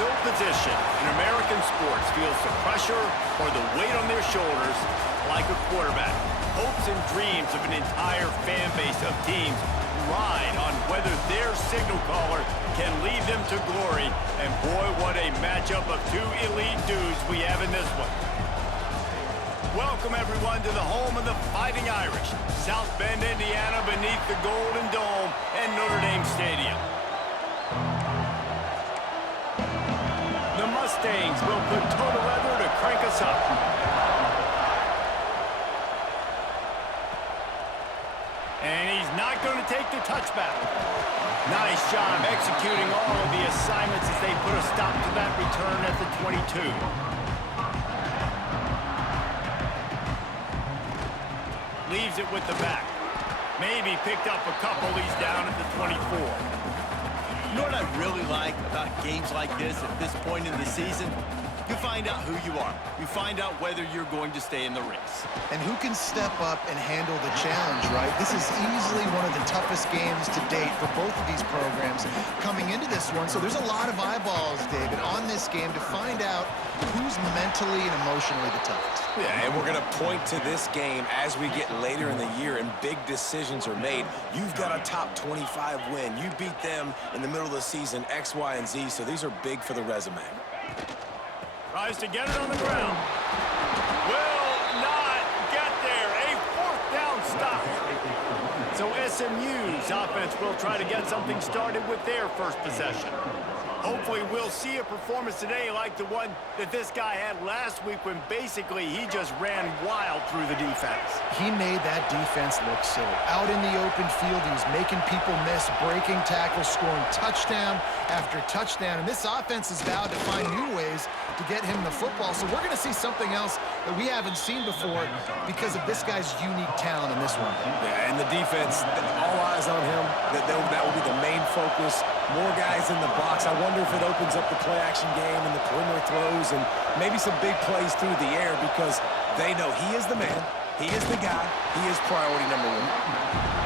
No position in American sports feels the pressure or the weight on their shoulders like a quarterback. Hopes and dreams of an entire fan base of teams ride on whether their signal caller can lead them to glory. And boy, what a matchup of two elite dudes we have in this one. Welcome, everyone, to the home of the Fighting Irish, South Bend, Indiana, beneath the Golden Dome and Notre Dame Stadium. The Mustangs will put total weather to crank us up. And he's not going to take the touchback. Nice job executing all of the assignments as they put a stop to that return at the 22. Leaves it with the back. Maybe picked up a couple. He's down at the 24. You know what I really like about games like this at this point in the season? You find out who you are. You find out whether you're going to stay in the race. And who can step up and handle the challenge, right? This is easily one of the toughest games to date for both of these programs coming into this one. So there's a lot of eyeballs, David, on this game to find out who's mentally and emotionally the toughest. Yeah, and we're going to point to this game as we get later in the year and big decisions are made. You've got a top 25 win. You beat them in the middle of the season, X, Y, and Z, so these are big for the resume. Tries to get it on the ground. Will not get there. A fourth down stop. So SMU's offense will try to get something started with their first possession. Hopefully we'll see a performance today like the one that this guy had last week when basically he just ran wild through the defense. He made that defense look silly. Out in the open field, he was making people miss, breaking tackles, scoring touchdown after touchdown. And this offense is vowed to find new ways to get him the football. So we're going to see something else that we haven't seen before because of this guy's unique talent in this one. Yeah, and the defense, all eyes on him. That will be the main focus. More guys in the box. I wonder if it opens up the play-action game and the perimeter throws and maybe some big plays through the air because they know he is the man, he is the guy, he is priority number one.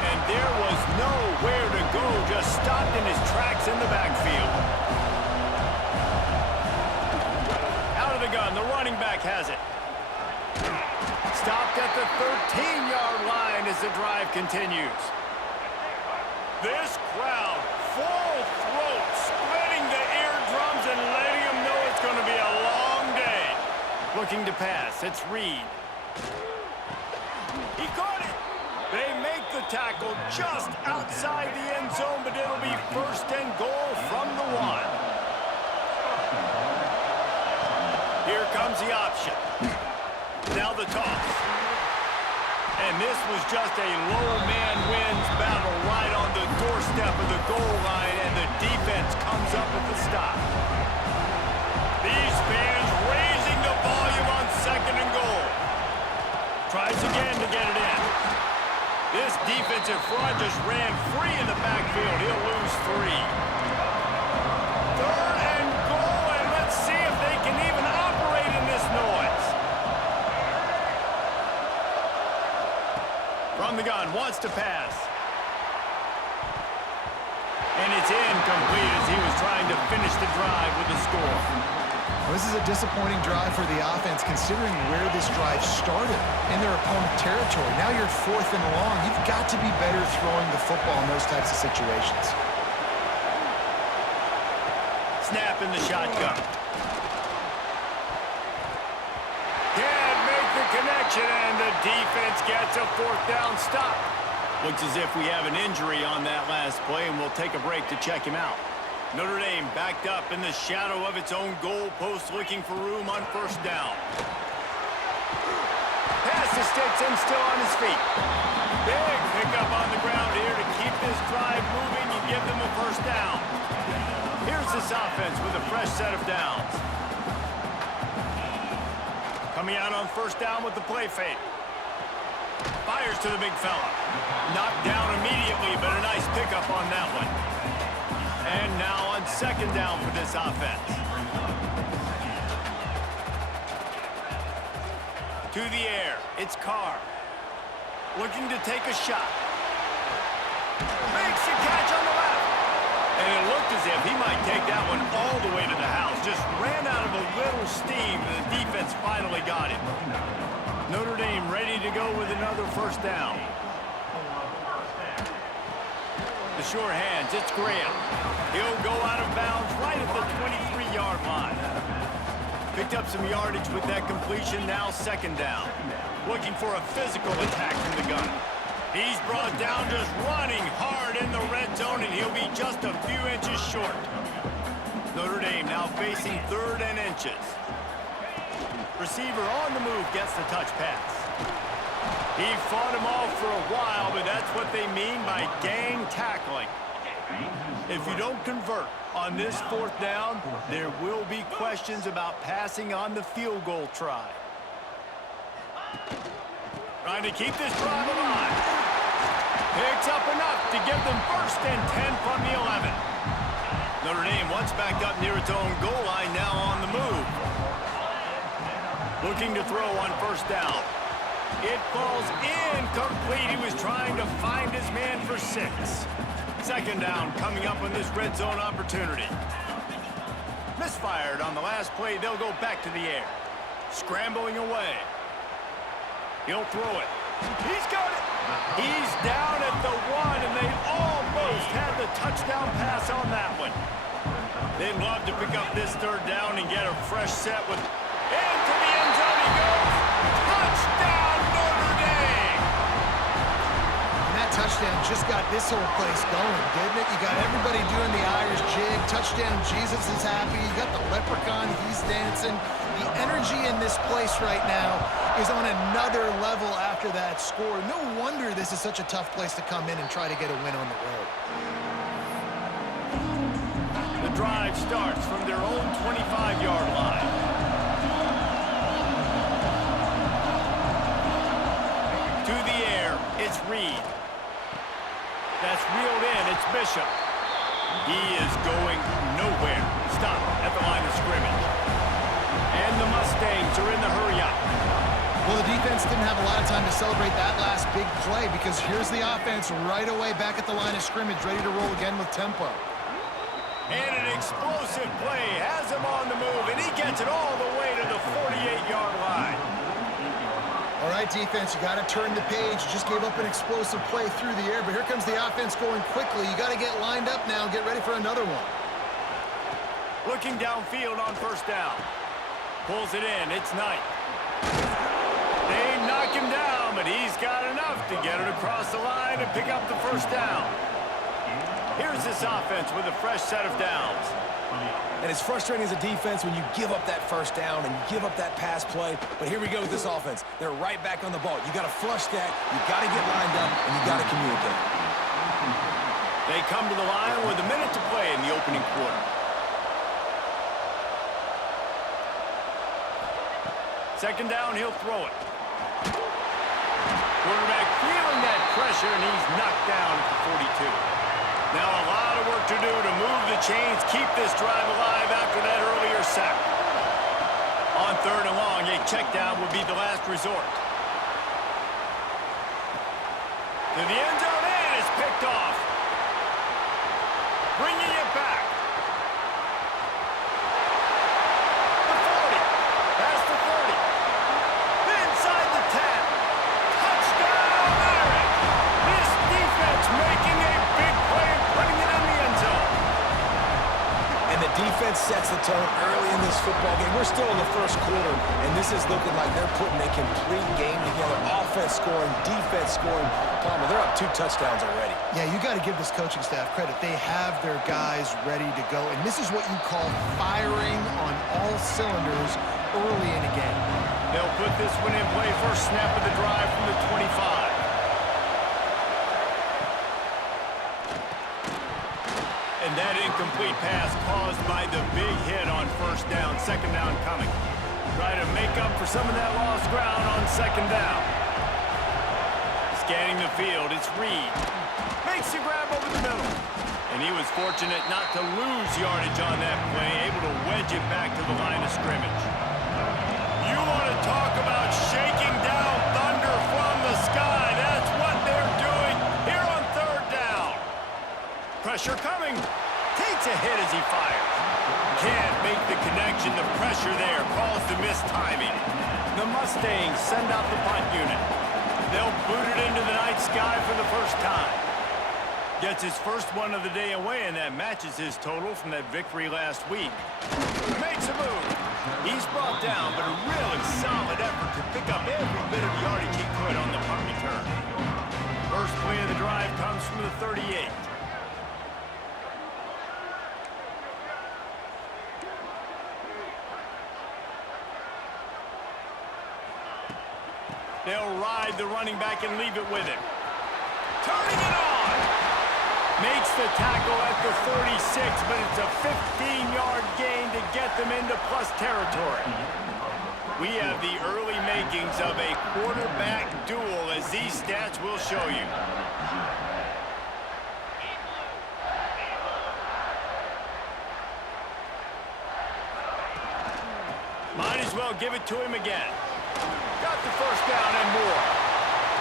And there was nowhere to go, just stopped in his tracks in the backfield. Out of the gun, the running back has it. Stopped at the 13-yard line as the drive continues. This crowd, full throat, splitting the eardrums and letting them know it's going to be a long day. Looking to pass, it's Reed. He caught it. They make the tackle just outside the end zone, but it'll be first and goal from the one. Here comes the option. Now the toss. And this was just a low man wins battle right on the doorstep of the goal line, and the defense comes up with the stop. These fans raising the volume on second and goal. Tries again to get it in. This defensive front just ran free in the backfield. He'll lose 3. Third and goal, and let's see if they can even operate in this noise. From the gun, wants to pass. And it's incomplete as he was trying to finish the drive with a score. Well, this is a disappointing drive for the offense considering where this drive started in their opponent territory. Now you're 4th and long. You've got to be better throwing the football in those types of situations. Snap in the shotgun. Can't make the connection, and the defense gets a 4th down stop. Looks as if we have an injury on that last play, and we'll take a break to check him out. Notre Dame backed up in the shadow of its own goal post, looking for room on first down. Pass to Stetson, still on his feet. Big pickup on the ground here to keep this drive moving and give them a first down. Here's this offense with a fresh set of downs. Coming out on first down with the play fake. Fires to the big fella. Knocked down immediately, but a nice pickup on that one. And now on second down for this offense. To the air, it's Carr. Looking to take a shot. Makes a catch on the left. And it looked as if he might take that one all the way to the house. Just ran out of a little steam, and the defense finally got him. Notre Dame ready to go with another first down. The sure hands, it's Graham. He'll go out of bounds right at the 23-yard line. Picked up some yardage with that completion, now second down. Looking for a physical attack from the gun. He's brought down just running hard in the red zone, and he'll be just a few inches short. Notre Dame now facing 3rd and inches. Receiver on the move gets the touch pass. He fought him off for a while, but that's what they mean by gang tackling. If you don't convert on this 4th down, there will be questions about passing on the field goal try. Trying to keep this drive alive. Picks up enough to give them 1st and 10 from the 11. Notre Dame once backed up near its own goal line, now on the move. Looking to throw on 1st down. It falls incomplete. He was trying to find his man for 6. 2nd down coming up on this red zone opportunity. Misfired on the last play. They'll go back to the air. Scrambling away. He'll throw it. He's got it. He's down at the 1, and they almost had the touchdown pass on that one. They'd love to pick up this 3rd down and get a fresh set with... Into the end zone he goes. Touchdown, Notre Dame! And that touchdown just got this whole place going, didn't it? You got everybody doing the Irish jig. Touchdown, Jesus is happy. You got the leprechaun, he's dancing. The energy in this place right now is on another level after that score. No wonder this is such a tough place to come in and try to get a win on the road. The drive starts from their own 25-yard line. To the air, it's Reed. That's reeled in, it's Bishop. He is going nowhere. Stop at the line of scrimmage. And the Mustangs are in the hurry-up. Well, the defense didn't have a lot of time to celebrate that last big play because here's the offense right away back at the line of scrimmage, ready to roll again with tempo. And an explosive play has him on the move, and he gets it all the way to the 48-yard line. All right, defense, you got to turn the page. You just gave up an explosive play through the air, but here comes the offense going quickly. You got to get lined up now and get ready for another one. Looking downfield on 1st down. Pulls it in, it's Knight. They knock him down, but he's got enough to get it across the line and pick up the 1st down. Here's this offense with a fresh set of downs. And it's frustrating as a defense when you give up that 1st down and you give up that pass play. But here we go with this offense. They're right back on the ball. You got to flush that. You got to get lined up, and you got to communicate. They come to the line with a minute to play in the opening quarter. Second down, he'll throw it. Quarterback feeling that pressure, and he's knocked down at the 42. Now a lot of work to do to move the chains, keep this drive alive after that earlier sack. On 3rd and long, a check down would be the last resort. To the end zone, and it's picked off. Bringing it back. The 40. Past the 30. Inside the 10. Touchdown, Irish. This defense making a big play and putting it in the end zone. And the defense sets the tone early in this football game. We're still in the 1st quarter, and this is looking like they're putting a complete game together. Offense scoring, defense scoring. Palmer, they're up 2 touchdowns already. Yeah, you got to give this coaching staff credit. They have their guys ready to go, and this is what you call firing on all cylinders early in a game. They'll put this one in play, first snap of the drive from the 25. And that incomplete pass caused by the big hit on 1st down, 2nd down coming. Try to make up for some of that lost ground on 2nd down. Scanning the field, it's Reed. Makes the grab over the middle. And he was fortunate not to lose yardage on that play, able to wedge it back to the line of scrimmage. You want to talk about shaking down thunder from the sky. That's what they're doing here on 3rd down. Pressure coming. Takes Takes a hit as he fires. Can't make the connection. The pressure there caused the missed timing. The Mustangs send out the punt unit. They'll boot it into the night sky for the first time. Gets his first one of the day away, and that matches his total from that victory last week. Makes a move. He's brought down, but a really solid effort to pick up every bit of yardage he could on the punt return. First play of the drive comes from the 38. They'll ride the running back and leave it with him. Turning it on! Makes the tackle at the 46, but it's a 15-yard gain to get them into plus territory. We have the early makings of a quarterback duel, as these stats will show you. Might as well give it to him again. Got the first down and more.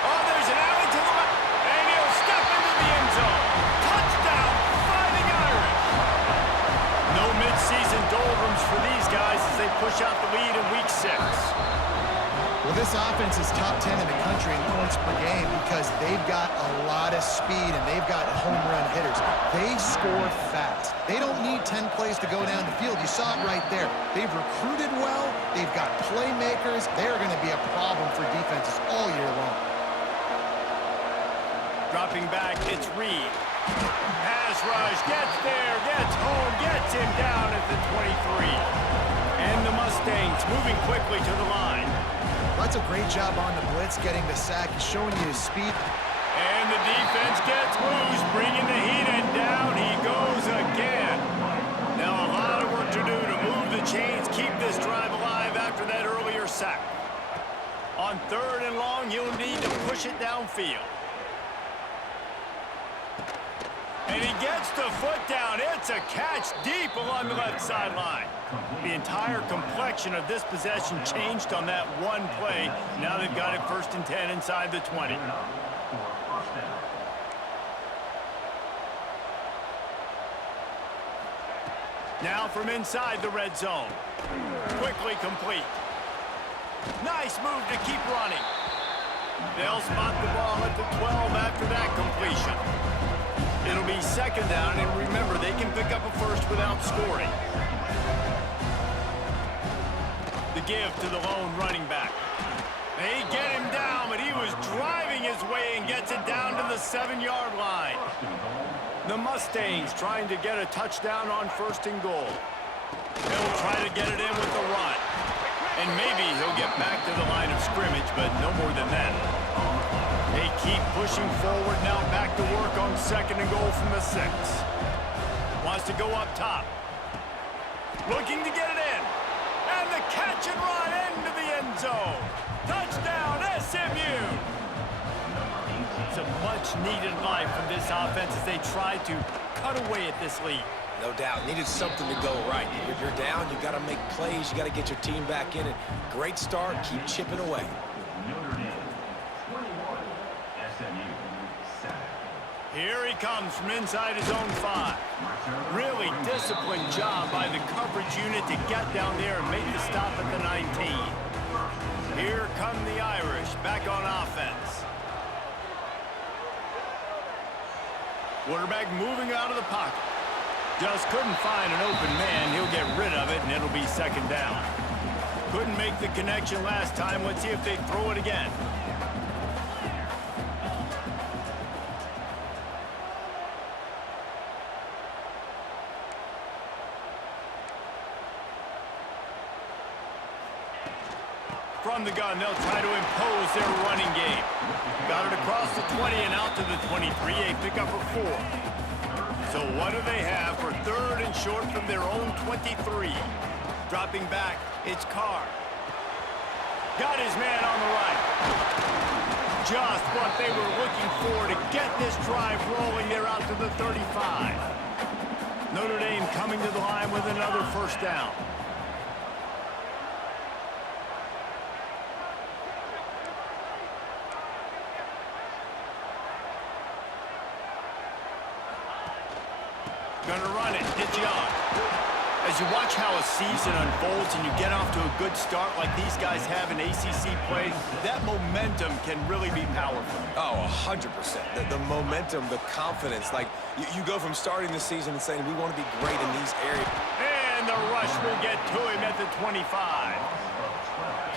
Oh, there's an alley to the left, and he'll step into the end zone. Touchdown, Fighting Irish. No midseason doldrums for these guys as they push out the lead in Week 6. Well, this offense is top 10 in the country in points per game because they've got a lot of speed and they've got home run hitters. They score fast. They don't need 10 plays to go down the field. You saw it right there. They've recruited well. They've got playmakers. They're going to be a problem for defenses all year long. Dropping back, it's Reed. Pass rush, gets there, gets home, gets him down at the 23. And the Mustangs moving quickly to the line. That's a great job on the blitz, getting the sack. He's showing you his speed. And the defense gets loose, bringing the heat, and down he goes again. Now a lot of work to do to move the chains, keep this drive alive after that earlier sack. On 3rd and long, he'll need to push it downfield. And he gets the foot down. It's a catch deep along the left sideline. The entire complexion of this possession changed on that one play. Now they've got it 1st and 10 inside the 20. Now from inside the red zone. Quickly complete. Nice move to keep running. They'll spot the ball at the 12 after that completion. It'll be 2nd down, and remember, they can pick up a first without scoring. The give to the lone running back. They get him down, but he was driving his way and gets it down to the 7-yard line. The Mustangs trying to get a touchdown on 1st and goal. He'll try to get it in with the run. And maybe he'll get back to the line of scrimmage, but no more than that. They keep pushing forward now, back to work on 2nd and goal from the 6. Wants to go up top. Looking to get it in. And the catch and run into the end zone. Touchdown, SMU! It's a much-needed life from this offense as they try to cut away at this lead. No doubt. Needed something to go right. If you're down, you got to make plays. You got to get your team back in it. Great start. Keep chipping away. Here he comes from inside his own 5. Really disciplined job by the coverage unit to get down there and make the stop at the 19. Here come the Irish back on offense. Quarterback moving out of the pocket. Just couldn't find an open man. He'll get rid of it, and it'll be 2nd down. Couldn't make the connection last time. Let's see if they throw it again. From the gun, they'll try to impose their running game. Got it across the 20 and out to the 23. A pickup of 4. So what do they have for 3rd and short from their own 23? Dropping back, it's Carr. Got his man on the right. Just what they were looking for to get this drive rolling. They're out to the 35. Notre Dame coming to the line with another 1st down. Gonna run it. It's Young. As you watch how a season unfolds and you get off to a good start like these guys have in ACC play, that momentum can really be powerful. Oh, 100%. The momentum, the confidence. Like, you go from starting the season and saying, we want to be great in these areas. And the rush will get to him at the 25.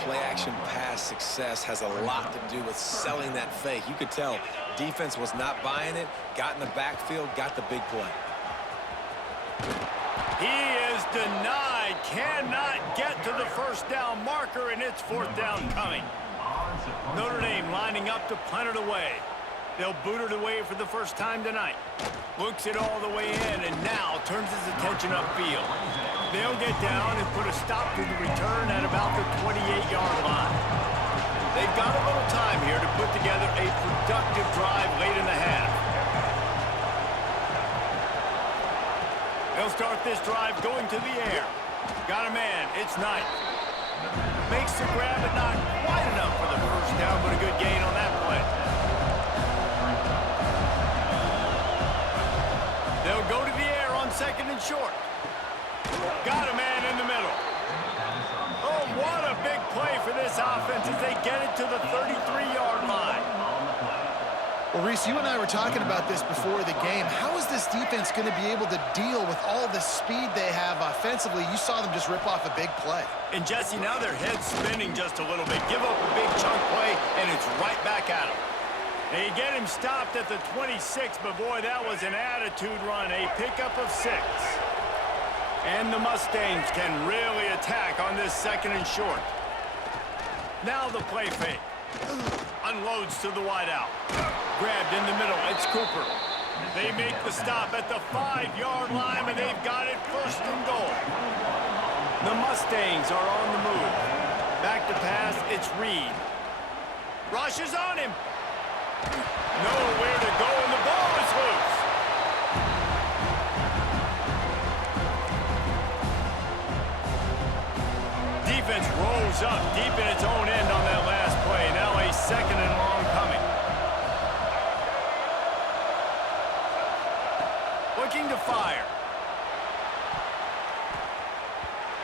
Play-action pass success has a lot to do with selling that fake. You could tell defense was not buying it, got in the backfield, got the big play. He is denied, cannot get to the first down marker, and it's fourth down coming. Notre Dame lining up to punt it away. They'll boot it away for the first time tonight. Looks it all the way in, and now turns his attention upfield. They'll get down and put a stop to the return at about the 28-yard line. They've got a little time here to put together a productive drive late in the half. They'll start this drive going to the air. Got a man. It's Knight. Makes the grab, but not quite enough for the first down, but a good gain on that play. They'll go to the air on second and short. Got a man in the middle. Oh, what a big play for this offense as they get it to the 33-yard line. Well, Reese, you and I were talking about this before the game. How is this defense going to be able to deal with all the speed they have offensively? You saw them just rip off a big play. And, Jesse, now their head's spinning just a little bit. Give up a big chunk play, and it's right back at them. They get him stopped at the 26, but, boy, that was an attitude run. A pickup of 6. And the Mustangs can really attack on this second and short. Now the play fake. Unloads to the wideout. Grabbed in the middle. It's Cooper. They make the stop at the 5-yard line, and they've got it first and goal. The Mustangs are on the move. Back to pass. It's Reed. Rush is on him. Nowhere to go, and the ball is loose. Defense rolls up deep in its own end on that last play. Now a second and long coming. Looking to fire.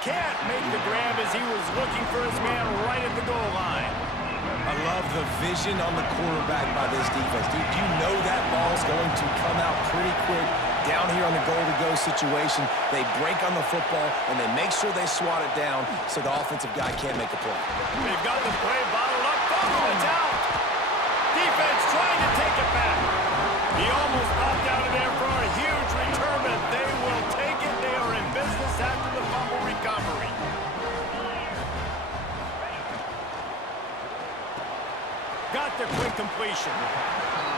Can't make the grab as he was looking for his man right at the goal line. I love the vision on the quarterback by this defense. Dude, you know that ball's going to come out pretty quick down here on the goal-to-go situation. They break on the football, and they make sure they swat it down so the offensive guy can't make a play. They've got the play bottled up. Fumble, it's out. Defense trying to take it back. He almost popped out of there for a huge return, but they will take it. They are in business after the fumble recovery. Got the quick completion.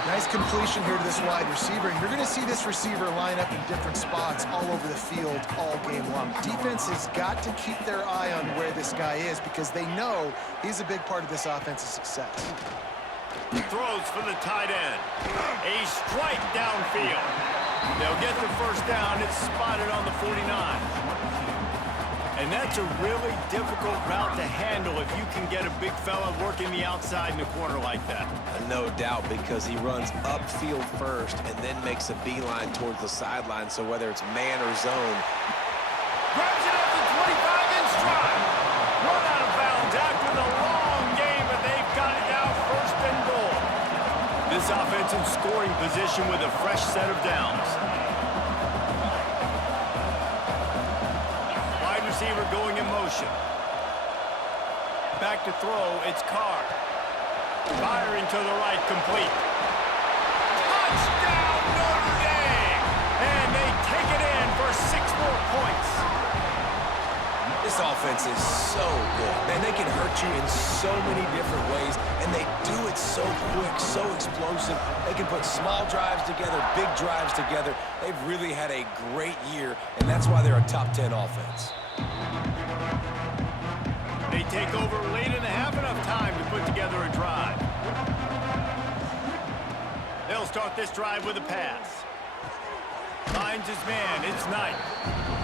Nice completion here to this wide receiver. You're going to see this receiver line up in different spots all over the field all game long. Defense has got to keep their eye on where this guy is because they know he's a big part of this offense's success. He throws for the tight end. A strike downfield. They'll get the first down. It's spotted on the 49. And that's a really difficult route to handle if you can get a big fella working the outside in the corner like that. No doubt, because he runs upfield first and then makes a beeline towards the sideline, so whether it's man or zone. Grabs it at the 25 in stride. Run out of bounds after the long game, but they've got it now first and goal. This offense in scoring position with a fresh set of downs. Receiver going in motion. Back to throw, it's Carr. Firing to the right, complete. Touchdown, Notre Dame! And they take it in for 6 more points. This offense is so good. Man, they can hurt you in so many different ways, and they do it so quick, so explosive. They can put small drives together, big drives together. They've really had a great year, and that's why they're a top 10 offense. They take over late and have enough time to put together a drive. They'll start this drive with a pass. Finds his man. It's Knight.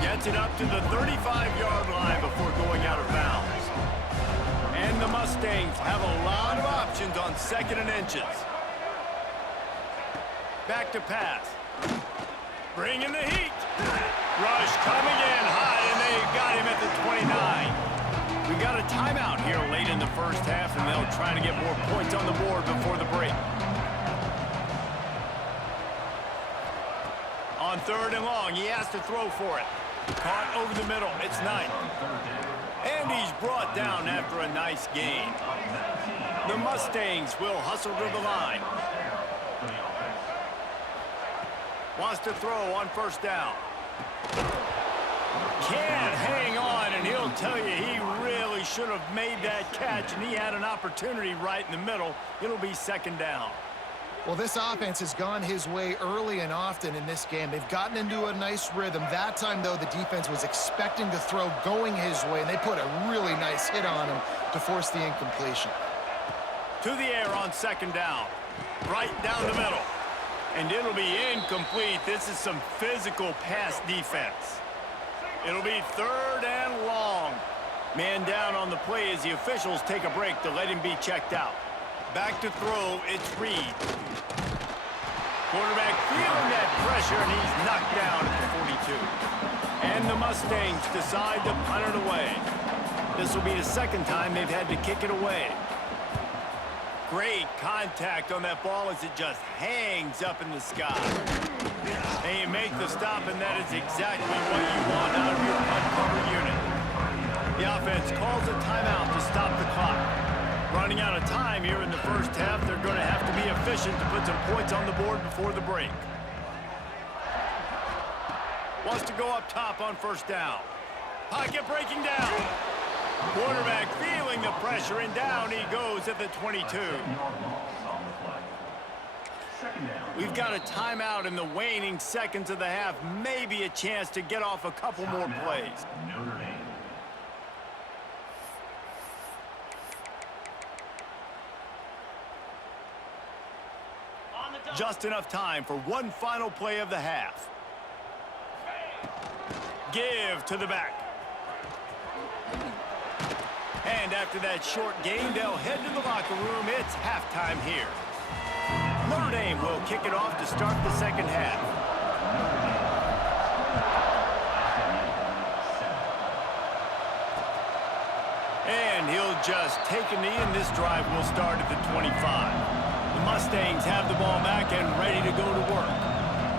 Gets it up to the 35-yard line before going out of bounds. And the Mustangs have a lot of options on second and inches. Back to pass. Bring in the heat. Rush coming in hot, and they got him at the 29. We got a timeout here late in the first half, and they'll try to get more points on the board before the break. On 3rd and long, he has to throw for it. Caught over the middle. It's Knight. And he's brought down after a nice gain. The Mustangs will hustle to the line. Wants to throw on 1st down. Can't hang on, and he'll tell you he really should have made that catch, and he had an opportunity right in the middle. It'll be 2nd down. Well, this offense has gone his way early and often in this game. They've gotten into a nice rhythm. That time, though, the defense was expecting the throw going his way, and they put a really nice hit on him to force the incompletion. To the air on 2nd down. Right down the middle. And it'll be incomplete. This is some physical pass defense. It'll be 3rd and long. Man down on the play as the officials take a break to let him be checked out. Back to throw, it's Reed. Quarterback feeling that pressure, and he's knocked down at the 42. And the Mustangs decide to punt it away. This will be the 2nd time they've had to kick it away. Great contact on that ball as it just hangs up in the sky. And you make the stop, and that is exactly what you want out of your punt cover unit. The offense calls a timeout to stop the clock. Running out of time here in the first half, they're going to have to be efficient to put some points on the board before the break. Wants to go up top on 1st down. Pocket breaking down. Quarterback feeling the pressure, and down he goes at the 22. We've got a timeout in the waning seconds of the half. Maybe a chance to get off a couple more plays. Just enough time for one final play of the half. Give to the back. And after that short gain, they'll head to the locker room. It's halftime here. Notre Dame will kick it off to start the 2nd half. And he'll just take a knee, and this drive will start at the 25. The Mustangs have the ball back and ready to go to work.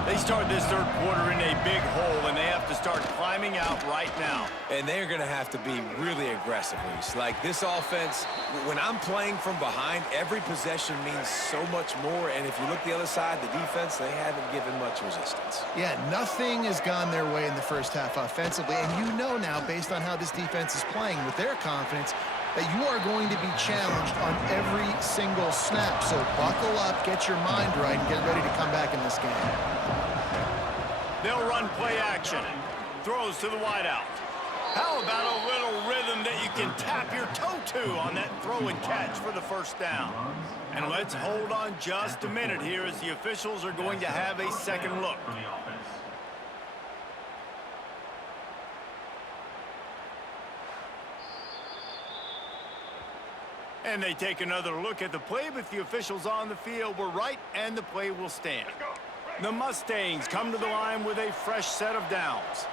They start this 3rd quarter in a big hole, and they have to start climbing out right now. And they're going to have to be really aggressive, Reese. Like this offense, when I'm playing from behind, every possession means so much more. And if you look the other side, the defense, they haven't given much resistance. Yeah, nothing has gone their way in the first half offensively. And you know now, based on how this defense is playing with their confidence, that you are going to be challenged on every single snap. So buckle up, get your mind right, and get ready to come back in this game. They'll run play action. Throws to the wideout. How about a little rhythm that you can tap your toe to on that throw and catch for the 1st down? And let's hold on just a minute here as the officials are going to have a 2nd look. And they take another look at the play, but the officials on the field were right, and the play will stand. The Mustangs come to the line with a fresh set of downs.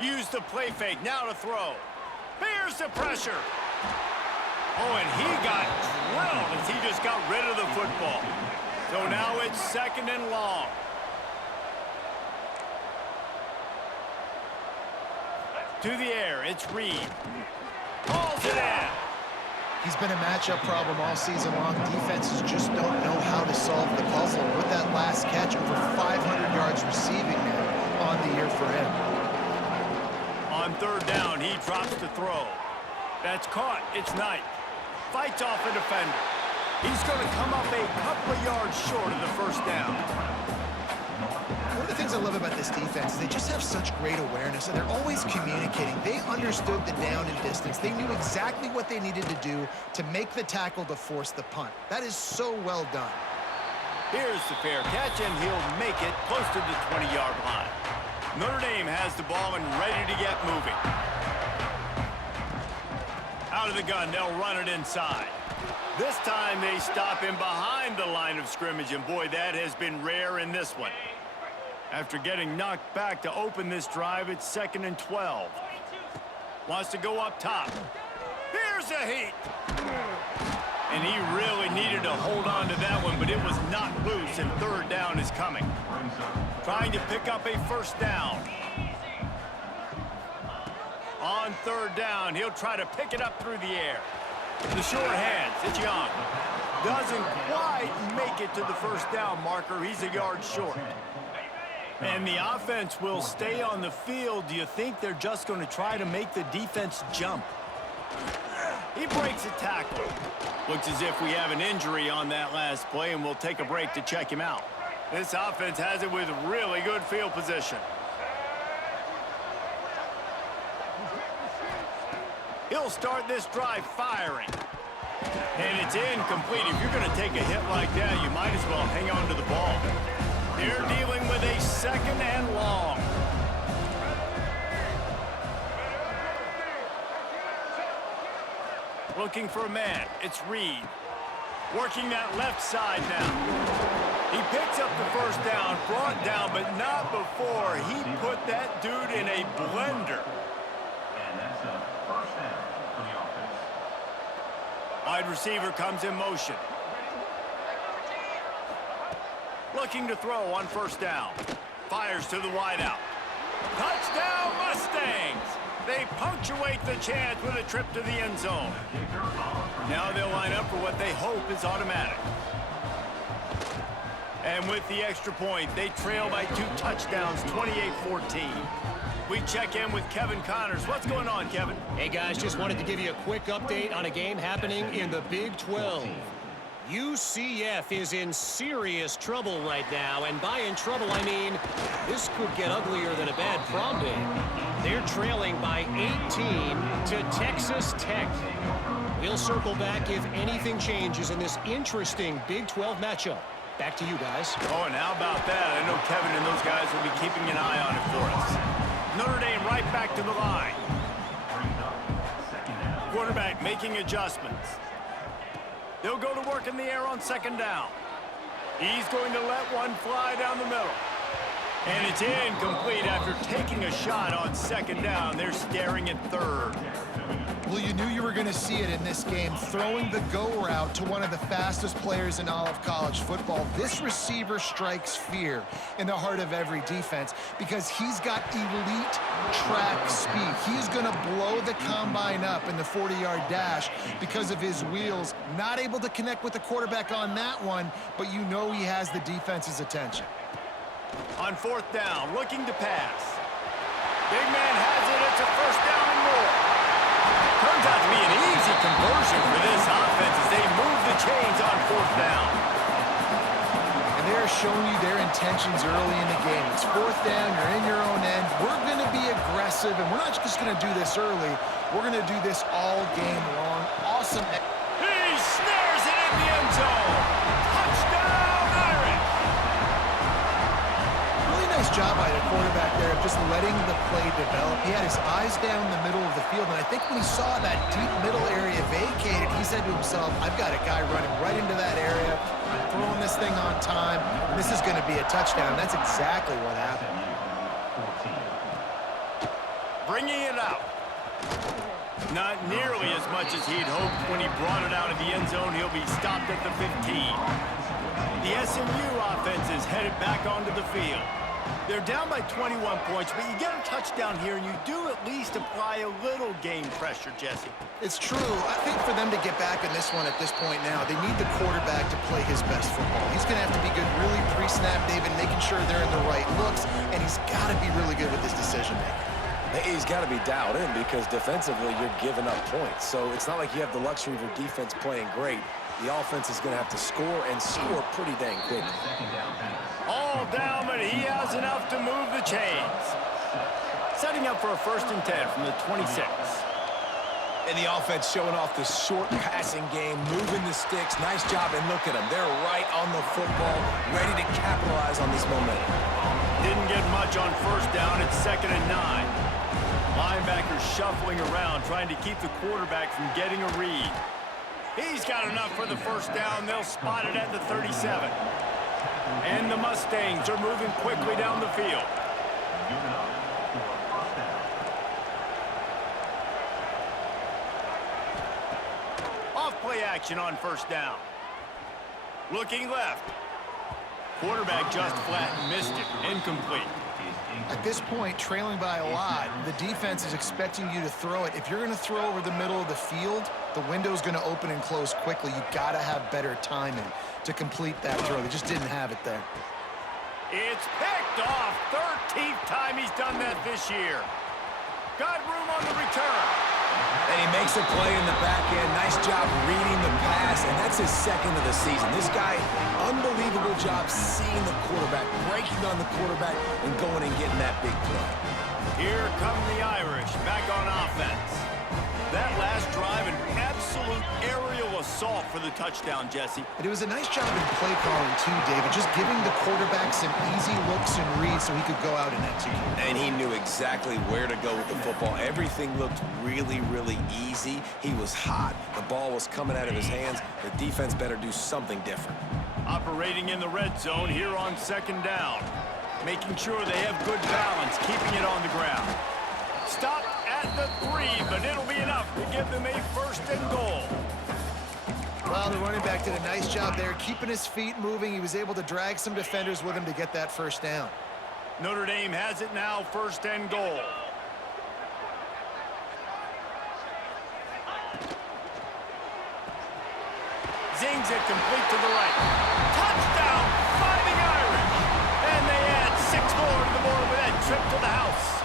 Use the play fake, now to throw. Bears the pressure. Oh, and he got drilled as he just got rid of the football. So now it's 2nd and long. To the air, it's Reed. Hauls it in. He's been a matchup problem all season long. Defenses just don't know how to solve the puzzle. With that last catch, over 500 yards receiving now on the year for him. On 3rd down, he drops the throw. That's caught. It's Knight. Fights off a defender. He's going to come up a couple of yards short of the 1st down. One of the things I love about this defense is they just have such great awareness, and they're always communicating. They understood the down and distance. They knew exactly what they needed to do to make the tackle to force the punt. That is so well done. Here's the fair catch, and he'll make it close to the 20-yard line. Notre Dame has the ball and ready to get moving. Out of the gun, they'll run it inside. This time they stop him behind the line of scrimmage, and boy, that has been rare in this one. After getting knocked back to open this drive, it's 2nd and 12. Wants to go up top. Here's a heat. And he really needed to hold on to that one, but it was not loose, and 3rd down is coming. Trying to pick up a 1st down. On 3rd down, he'll try to pick it up through the air. The short hands, it's Young. Doesn't quite make it to the 1st down marker. He's a yard short. And the offense will stay on the field. Do you think they're just going to try to make the defense jump? He breaks a tackle. Looks as if we have an injury on that last play, and we'll take a break to check him out. This offense has it with really good field position. He'll start this drive firing. And it's incomplete. If you're going to take a hit like that, you might as well hang on to the ball. They're dealing with a 2nd and long. Looking for a man. It's Reed. Working that left side now. He picks up the 1st down, brought down, but not before he put that dude in a blender. And that's a 1st down for the offense. Wide receiver comes in motion. Looking to throw on 1st down. Fires to the wideout. Touchdown Mustangs! They punctuate the chance with a trip to the end zone. Now they'll line up for what they hope is automatic. And with the extra point, they trail by 2 touchdowns, 28-14. We check in with Kevin Connors. What's going on, Kevin? Hey, guys, just wanted to give you a quick update on a game happening in the Big 12. UCF is in serious trouble right now, and by in trouble, I mean this could get uglier than a bad prom day. They're trailing by 18 to Texas Tech. We'll circle back if anything changes in this interesting Big 12 matchup. Back to you guys. Oh, and how about that? I know Kevin and those guys will be keeping an eye on it for us. Notre Dame right back to the line. Quarterback making adjustments. They'll go to work in the air on 2nd down. He's going to let one fly down the middle. And it's incomplete after taking a shot on 2nd down. They're staring at 3rd. Well, you knew you were going to see it in this game, throwing the go route to one of the fastest players in all of college football. This receiver strikes fear in the heart of every defense because he's got elite track speed. He's going to blow the combine up in the 40-yard dash because of his wheels. Not able to connect with the quarterback on that one, but you know he has the defense's attention. On 4th down, looking to pass. Big man has it. It's a 1st down and more. Turns out to be an easy conversion for this offense as they move the chains on 4th down. And they're showing you their intentions early in the game. It's 4th down. You're in your own end. We're going to be aggressive, and we're not just going to do this early. We're going to do this all game long. Awesome. He snares it in the end zone. Touchdown, Irish. Really nice job by the quarterback there of just letting the play develop. He had his eyes down the middle of the field, and I think when he saw that deep middle area vacated, he said to himself, I've got a guy running right into that area. I'm throwing this thing on time. This is going to be a touchdown. That's exactly what happened. Bringing it out. Not nearly as much as he'd hoped when he brought it out of the end zone. He'll be stopped at the 15. The SMU offense is headed back onto the field. They're down by 21 points, but you get a touchdown here, and you do at least apply a little game pressure, Jesse. It's true. I think for them to get back in this one at this point now, they need the quarterback to play his best football. He's going to have to be good really pre-snap, David, making sure they're in the right looks, and he's got to be really good with his decision-making. He's got to be dialed in because defensively you're giving up points. So it's not like you have the luxury of your defense playing great. The offense is going to have to score and score pretty dang quickly. All down, but he has enough to move the chains. Setting up for a 1st and 10 from the 26. And the offense showing off the short passing game, moving the sticks. Nice job, and look at them. They're right on the football, ready to capitalize on this momentum. Didn't get much on 1st down. It's 2nd and 9. Linebackers shuffling around, trying to keep the quarterback from getting a read. He's got enough for the first down. They'll spot it at the 37. And the Mustangs are moving quickly down the field. Off play action on first down. Looking left. Quarterback just flat missed it. Incomplete. At this point, trailing by a lot, the defense is expecting you to throw it. If you're going to throw over the middle of the field, the window's going to open and close quickly. You've got to have better timing to complete that throw. They just didn't have it there. It's picked off. 13th time he's done that this year. Got room on the return. And he makes a play in the back end. Nice job reading the pass, and that's his second of the season. This guy, unbelievable job seeing the quarterback, breaking on the quarterback, and going and getting that big play. Here come the Irish back on offense. That last drive, an absolute aerial assault for the touchdown, Jesse. But it was a nice job in play calling, too, David, just giving the quarterback some easy looks and reads so he could go out and execute. And he knew exactly where to go with the football. Everything looked really, really easy. He was hot. The ball was coming out of his hands. The defense better do something different. Operating in the red zone here on second down. Making sure they have good balance, keeping it on the ground. Stopped at the 3, but it'll be enough to give them a first and goal. Well, the running back did a nice job there, keeping his feet moving. He was able to drag some defenders with him to get that first down. Notre Dame has it now, first and goal. Zings it complete to the right. Touchdown, Fighting Irish. And they add 6 more to the board with that trip to the house.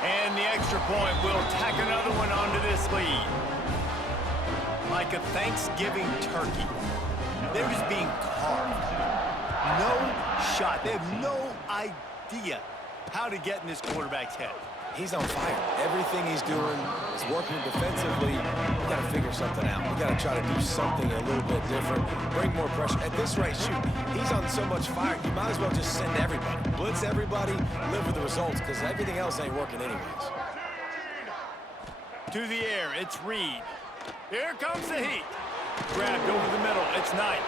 And the extra point will tack another one onto this lead. Like a Thanksgiving turkey. They're just being carved. No shot. They have no idea how to get in this quarterback's head. He's on fire. Everything he's doing is working defensively. We got to figure something out. We got to try to do something a little bit different. Bring more pressure. At this rate, shoot, he's on so much fire, you might as well just send everybody. Blitz everybody, live with the results, because everything else ain't working anyways. To the air, it's Reed. Here comes the heat. Grabbed over the middle, it's Knight.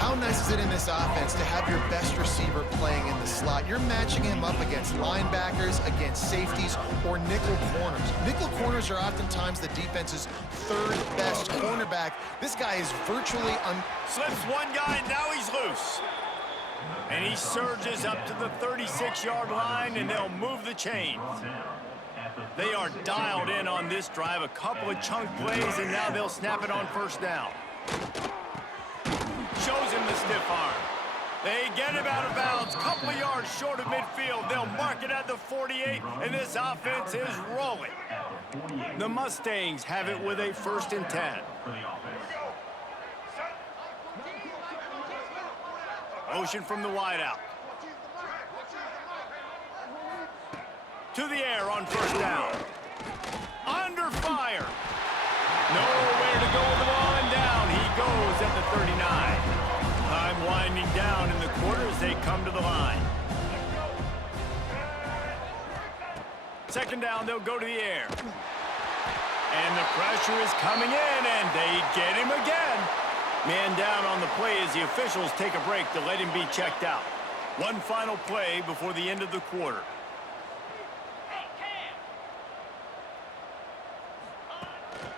How nice is it in this offense to have your best receiver playing in the slot? You're matching him up against linebackers, against safeties, or nickel corners. Nickel corners are oftentimes the defense's third best cornerback. This guy is virtually Slips one guy, and now he's loose. And he surges up to the 36-yard line, and they'll move the chain. They are dialed in on this drive. A couple of chunk plays, and now they'll snap it on first down. Shows him the stiff arm. They get him out of bounds. Couple of yards short of midfield. They'll mark it at the 48, and this offense is rolling. The Mustangs have it with a first and 10. Motion from the wideout. To the air on first down. Under fire. Nowhere to go with the ball, and down he goes at the 39. Time winding down in the quarter as they come to the line. Second down, they'll go to the air. And the pressure is coming in, and they get him again. Man down on the play as the officials take a break to let him be checked out. One final play before the end of the quarter.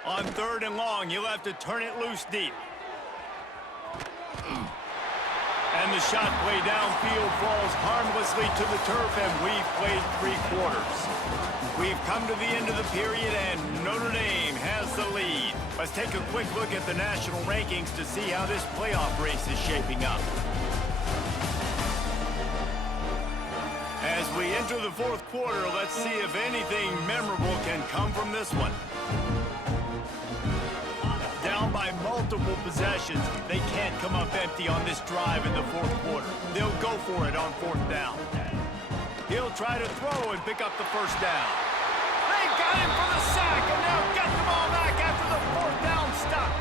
On third and long, you'll have to turn it loose deep. And the shot play downfield falls harmlessly to the turf, and we've played 3 quarters. We've come to the end of the period, and Notre Dame has the lead. Let's take a quick look at the national rankings to see how this playoff race is shaping up. As we enter the 4th quarter, let's see if anything memorable can come from this one. Down by multiple possessions, they can't come up empty on this drive in the 4th quarter. They'll go for it on 4th down. He'll try to throw and pick up the first down. They got him for the sack, and they'll get the ball back after the 4th down stop.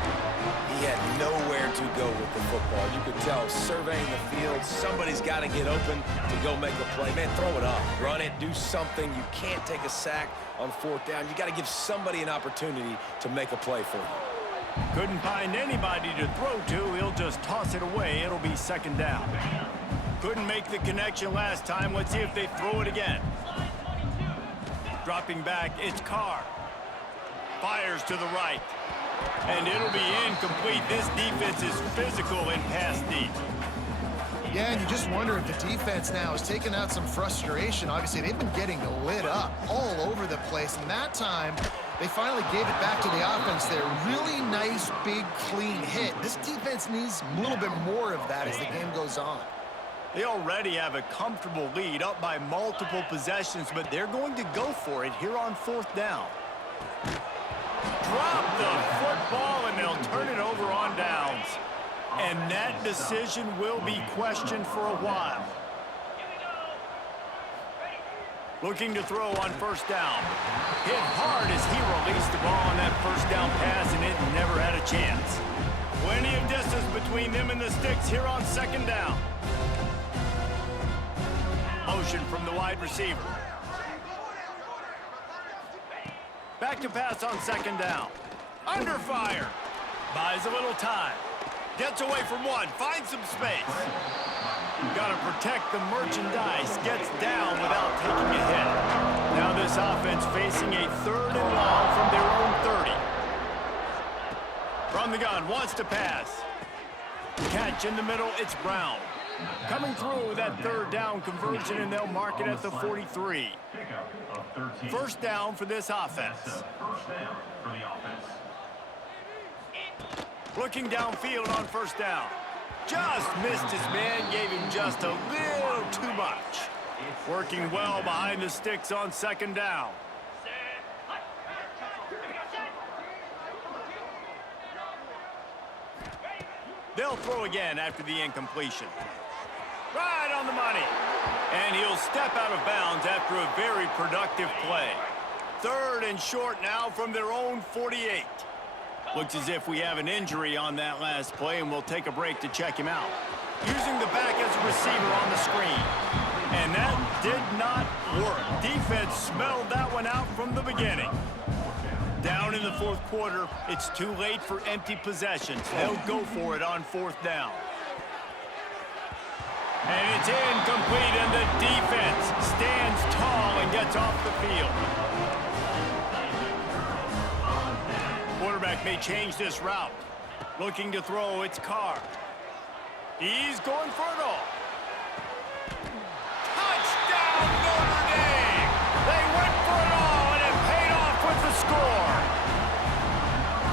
He had nowhere to go with the football. You could tell, surveying the field, somebody's got to get open to go make a play. Man, throw it up, run it, do something. You can't take a sack on 4th down. You got to give somebody an opportunity to make a play for you. Couldn't find anybody to throw to. He'll just toss it away. It'll be second down. Couldn't make the connection last time. Let's see if they throw it again. Dropping back, it's Carr. Fires to the right. And it'll be incomplete. This defense is physical in pass deep. Yeah, and you just wonder if the defense now is taking out some frustration. Obviously, they've been getting lit up all over the place. And that time, they finally gave it back to the offense there. Really nice, big, clean hit. This defense needs a little bit more of that as the game goes on. They already have a comfortable lead up by multiple possessions, but they're going to go for it here on fourth down. Drop the football, and they'll turn it over on downs. And that decision will be questioned for a while. Looking to throw on first down. Hit hard as he released the ball on that first down pass, and it never had a chance. Plenty of distance between them and the sticks here on second down. Motion from the wide receiver. Back to pass on second down. Under fire. Buys a little time. Gets away from one. Finds some space. Got to protect the merchandise. Gets down without taking a hit. Now this offense facing a third and long from their own 30. From the gun. Wants to pass. Catch in the middle. It's Brown. Coming through with that third down conversion, and they'll mark it at the 43. First down for this offense. First down for the offense. Looking downfield on first down. Just missed his man, gave him just a little too much. Working well behind the sticks on second down. They'll throw again after the incompletion. Right on the money. And he'll step out of bounds after a very productive play. Third and short now from their own 48. Looks as if we have an injury on that last play, and we'll take a break to check him out. Using the back as a receiver on the screen. And that did not work. Defense smelled that one out from the beginning. Down in the fourth quarter, it's too late for empty possessions. They'll go for it on fourth down. And it's incomplete, and the defense stands tall and gets off the field. Quarterback may change this route. Looking to throw, it's Carr. He's going for it all. Touchdown, Notre Dame! They went for it all, and it paid off with the score.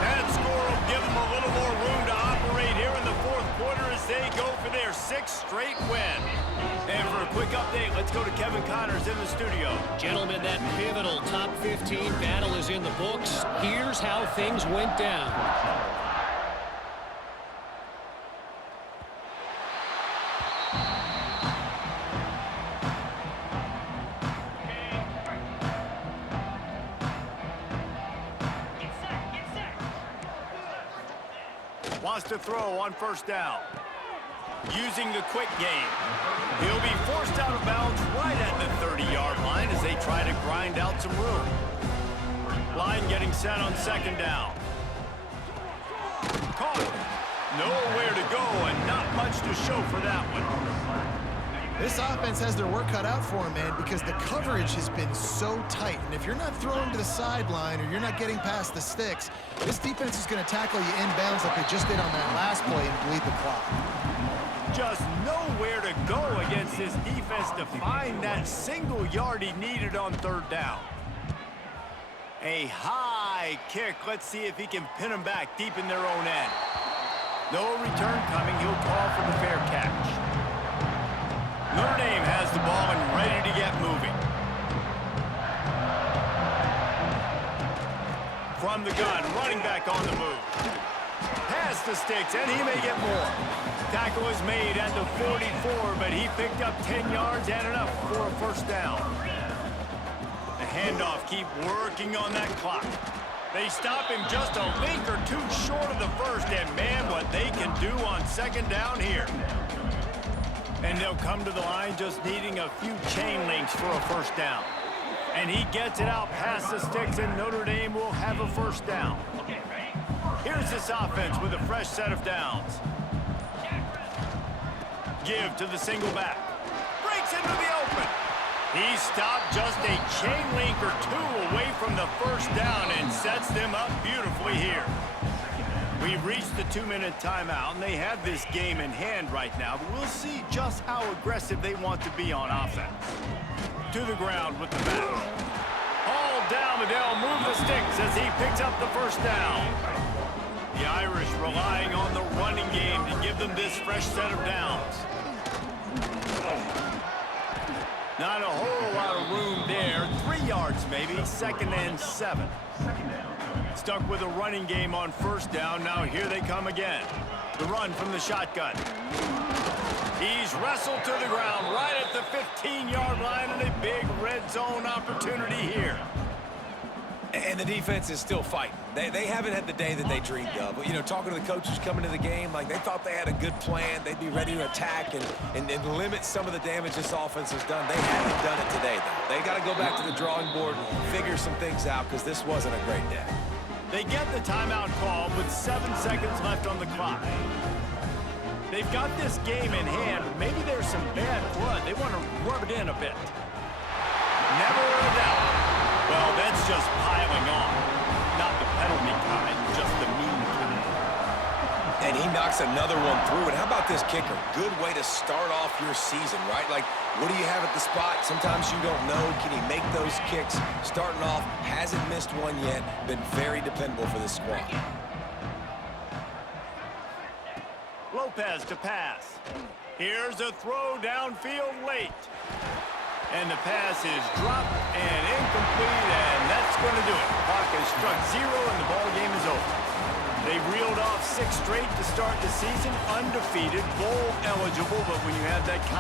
That score will give them a little more room to operate here in the fourth quarter as they go for their sixth straight win. And for a quick update, let's go to Kevin Connors in the studio. Gentlemen, that pivotal top 15 battle is in the books. Here's how things went down. Wants to throw on first down. Using the quick game. He'll be forced out of bounds right at the 30-yard line as they try to grind out some room. Line getting set on second down. Caught. Nowhere to go and not much to show for that one. This offense has their work cut out for them, man, because the coverage has been so tight. And if you're not throwing to the sideline or you're not getting past the sticks, this defense is going to tackle you inbounds like they just did on that last play and bleed the clock. Just nowhere to go against this defense to find that single yard he needed on third down. A high kick. Let's see if he can pin them back deep in their own end. No return coming. He'll call for the fair catch. Notre Dame has the ball and ready to get moving. From the gun, running back on the move. Past the sticks, and he may get more. Tackle is made at the 44, but he picked up 10 yards and enough for a first down. The handoff, keep working on that clock. They stop him just a link or two short of the first, and man, what they can do on second down here. And they'll come to the line just needing a few chain links for a first down. And he gets it out past the sticks, and Notre Dame will have a first down. Here's this offense with a fresh set of downs. Give to the single back. Breaks into the open. He stopped just a chain link or two away from the first down and sets them up beautifully here. We've reached the 2-minute timeout, and they have this game in hand right now, but we'll see just how aggressive they want to be on offense. To the ground with the bat. All down, but they'll move the sticks as he picks up the first down. The Irish relying on the running game to give them this fresh set of downs. Not a whole lot of room there. 3 yards maybe, 2nd and 7. Stuck with a running game on first down. Now here they come again. The run from the shotgun. He's wrestled to the ground right at the 15-yard line, and a big red zone opportunity here. And the defense is still fighting. They haven't had the day that they dreamed of. But, you know, talking to the coaches coming into the game, like they thought they had a good plan. They'd be ready to attack and limit some of the damage this offense has done. They haven't done it today, though. They got to go back to the drawing board, figure some things out, because this wasn't a great day. They get the timeout call with 7 seconds left on the clock. They've got this game in hand, but maybe there's some bad blood. They want to rub it in a bit. Never a doubt. Well, that's just piling on. Not the penalty kind, just the mean kind. And he knocks another one through. And how about this kicker? Good way to start off your season, right? Like, what do you have at the spot? Sometimes you don't know. Can he make those kicks? Starting off, hasn't missed one yet. Been very dependable for this squad. Lopez to pass. Here's a throw downfield late. And the pass is dropped and incomplete, and that's going to do it. Clock has struck 0, and the ball game is over. They reeled off 6 straight to start the season, undefeated, bowl eligible, but when you have that kind